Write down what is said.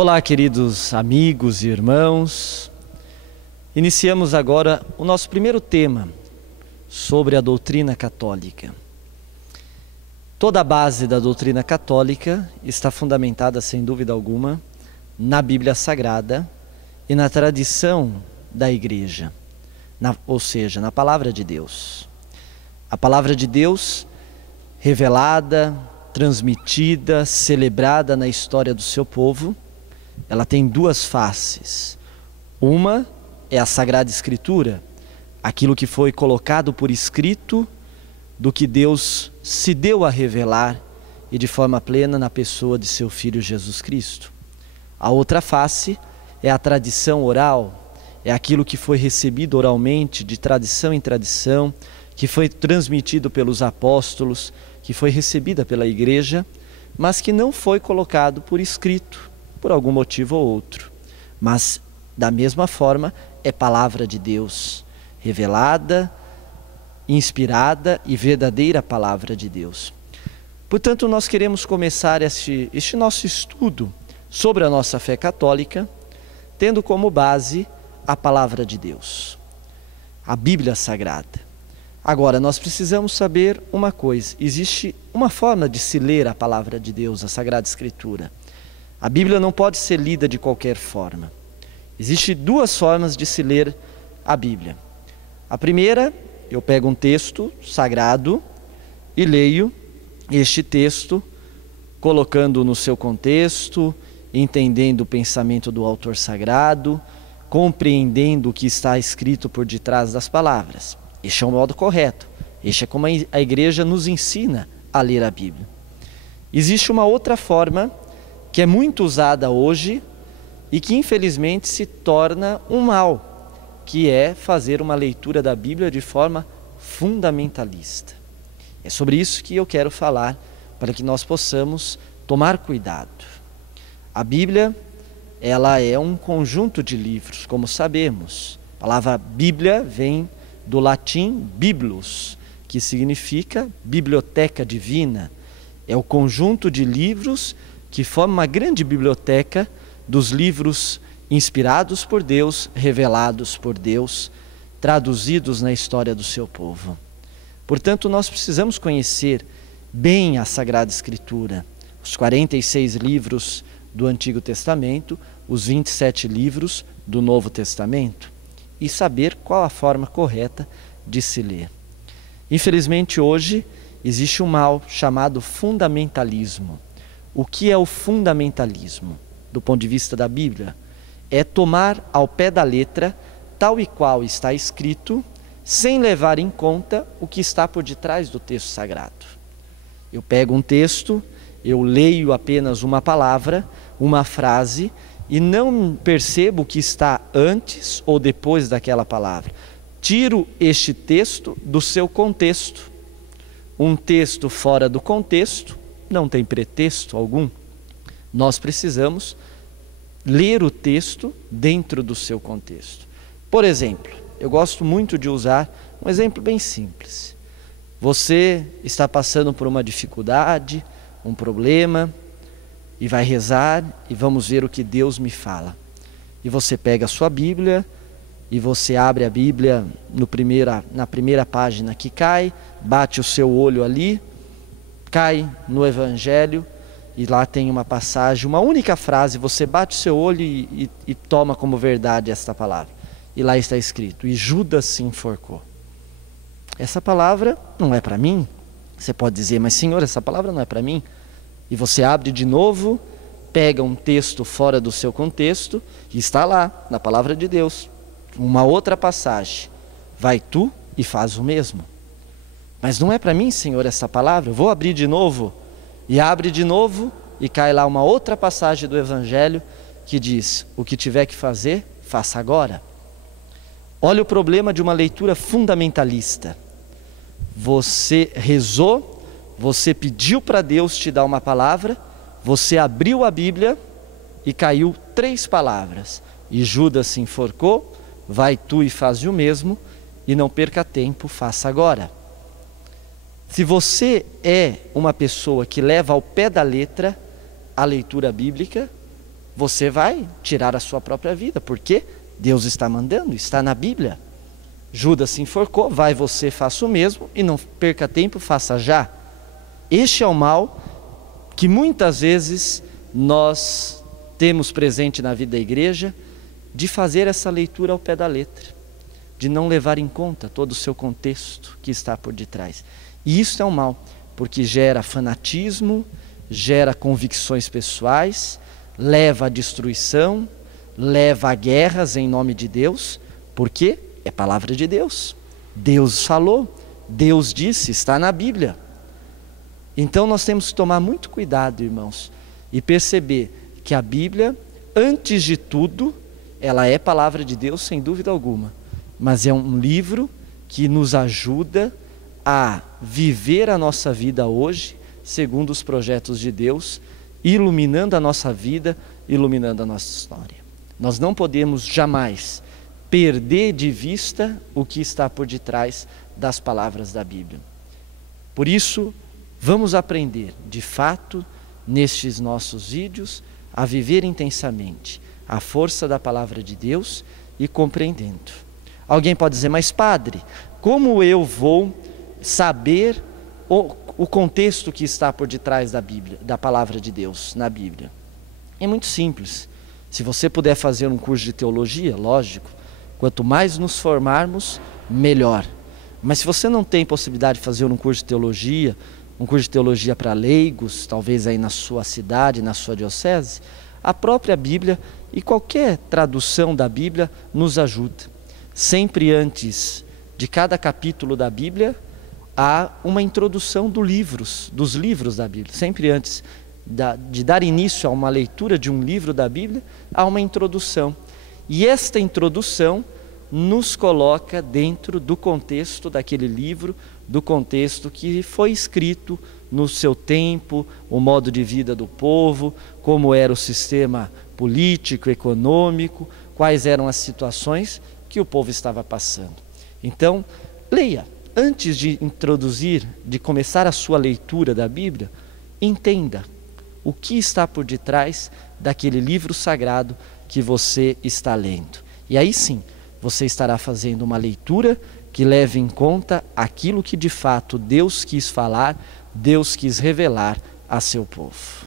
Olá, queridos amigos e irmãos. Iniciamos agora o nosso primeiro tema sobre a doutrina católica. Toda a base da doutrina católica está fundamentada, sem dúvida alguma, na Bíblia Sagrada e na tradição da Igreja, ou seja, na Palavra de Deus. A Palavra de Deus revelada, transmitida, celebrada na história do seu povo, ela tem duas faces. Uma é a Sagrada Escritura, aquilo que foi colocado por escrito do que Deus se deu a revelar e de forma plena na pessoa de seu Filho Jesus Cristo. A outra face é a tradição oral, é aquilo que foi recebido oralmente, de tradição em tradição, que foi transmitido pelos apóstolos, que foi recebida pela Igreja, mas que não foi colocado por escrito, por algum motivo ou outro. Mas, da mesma forma, é palavra de Deus, revelada, inspirada e verdadeira palavra de Deus. Portanto, nós queremos começar este nosso estudo sobre a nossa fé católica, tendo como base a palavra de Deus, a Bíblia Sagrada. Agora, nós precisamos saber uma coisa: existe uma forma de se ler a palavra de Deus, a Sagrada Escritura. A Bíblia não pode ser lida de qualquer forma. Existem duas formas de se ler a Bíblia. A primeira, eu pego um texto sagrado e leio este texto, colocando no seu contexto, entendendo o pensamento do autor sagrado, compreendendo o que está escrito por detrás das palavras. Este é o modo correto. Este é como a Igreja nos ensina a ler a Bíblia. Existe uma outra forma que é muito usada hoje e que infelizmente se torna um mal, que é fazer uma leitura da Bíblia de forma fundamentalista. É sobre isso que eu quero falar, para que nós possamos tomar cuidado. A Bíblia, ela é um conjunto de livros, como sabemos. A palavra Bíblia vem do latim biblos, que significa biblioteca divina. É o conjunto de livros que forma uma grande biblioteca dos livros inspirados por Deus, revelados por Deus, traduzidos na história do seu povo. Portanto, nós precisamos conhecer bem a Sagrada Escritura, os 46 livros do Antigo Testamento, os 27 livros do Novo Testamento, e saber qual a forma correta de se ler. Infelizmente, hoje existe um mal chamado fundamentalismo. O que é o fundamentalismo, do ponto de vista da Bíblia? É tomar ao pé da letra, tal e qual está escrito, sem levar em conta o que está por detrás do texto sagrado. Eu pego um texto, eu leio apenas uma palavra, uma frase, e não percebo o que está antes ou depois daquela palavra. Tiro este texto do seu contexto. Um texto fora do contexto não tem pretexto algum. Nós precisamos ler o texto dentro do seu contexto. Por exemplo, eu gosto muito de usar um exemplo bem simples. Você está passando por uma dificuldade, um problema, e vai rezar e vamos ver o que Deus me fala. E você pega a sua Bíblia e você abre a Bíblia na primeira página que cai, bate o seu olho ali, cai no Evangelho e lá tem uma passagem, uma única frase, você bate o seu olho e toma como verdade esta palavra. E lá está escrito: e Judas se enforcou. Essa palavra não é para mim. Você pode dizer: mas Senhor, essa palavra não é para mim. E você abre de novo, pega um texto fora do seu contexto e está lá, na palavra de Deus, uma outra passagem. Vai tu e faz o mesmo. Mas não é para mim, Senhor, essa palavra. Eu vou abrir de novo. E abre de novo e cai lá uma outra passagem do Evangelho que diz: o que tiver que fazer, faça agora. Olha o problema de uma leitura fundamentalista. Você rezou, você pediu para Deus te dar uma palavra, você abriu a Bíblia e caiu 3 palavras. E Judas se enforcou, vai tu e faz o mesmo, e não perca tempo, faça agora. Se você é uma pessoa que leva ao pé da letra a leitura bíblica, você vai tirar a sua própria vida, porque Deus está mandando, está na Bíblia. Judas se enforcou, vai você, faça o mesmo, e não perca tempo, faça já. Este é o mal que muitas vezes nós temos presente na vida da igreja, de fazer essa leitura ao pé da letra, de não levar em conta todo o seu contexto que está por detrás. E isso é um mal, porque gera fanatismo, gera convicções pessoais, leva à destruição, leva a guerras em nome de Deus, porque é palavra de Deus. Deus falou, Deus disse, está na Bíblia. Então nós temos que tomar muito cuidado, irmãos, e perceber que a Bíblia, antes de tudo, ela é palavra de Deus, sem dúvida alguma, mas é um livro que nos ajuda a viver a nossa vida hoje, segundo os projetos de Deus, iluminando a nossa vida, iluminando a nossa história. Nós não podemos jamais perder de vista o que está por detrás das palavras da Bíblia. Por isso, vamos aprender, de fato, nestes nossos vídeos, a viver intensamente a força da palavra de Deus e compreendendo. Alguém pode dizer, mas padre, como eu vou saber o contexto que está por detrás da Bíblia, da palavra de Deus na Bíblia? É muito simples. Se você puder fazer um curso de teologia, lógico, quanto mais nos formarmos, melhor. Mas se você não tem possibilidade de fazer um curso de teologia para leigos, talvez aí na sua cidade, na sua diocese, a própria Bíblia e qualquer tradução da Bíblia nos ajuda. Sempre antes de cada capítulo da Bíblia, há uma introdução dos livros da Bíblia. Sempre antes de dar início a uma leitura de um livro da Bíblia, há uma introdução. E esta introdução nos coloca dentro do contexto daquele livro, do contexto que foi escrito no seu tempo, o modo de vida do povo, como era o sistema político, econômico, quais eram as situações que o povo estava passando. Então, leia. Antes de começar a sua leitura da Bíblia, entenda o que está por detrás daquele livro sagrado que você está lendo. E aí sim, você estará fazendo uma leitura que leve em conta aquilo que de fato Deus quis falar, Deus quis revelar a seu povo.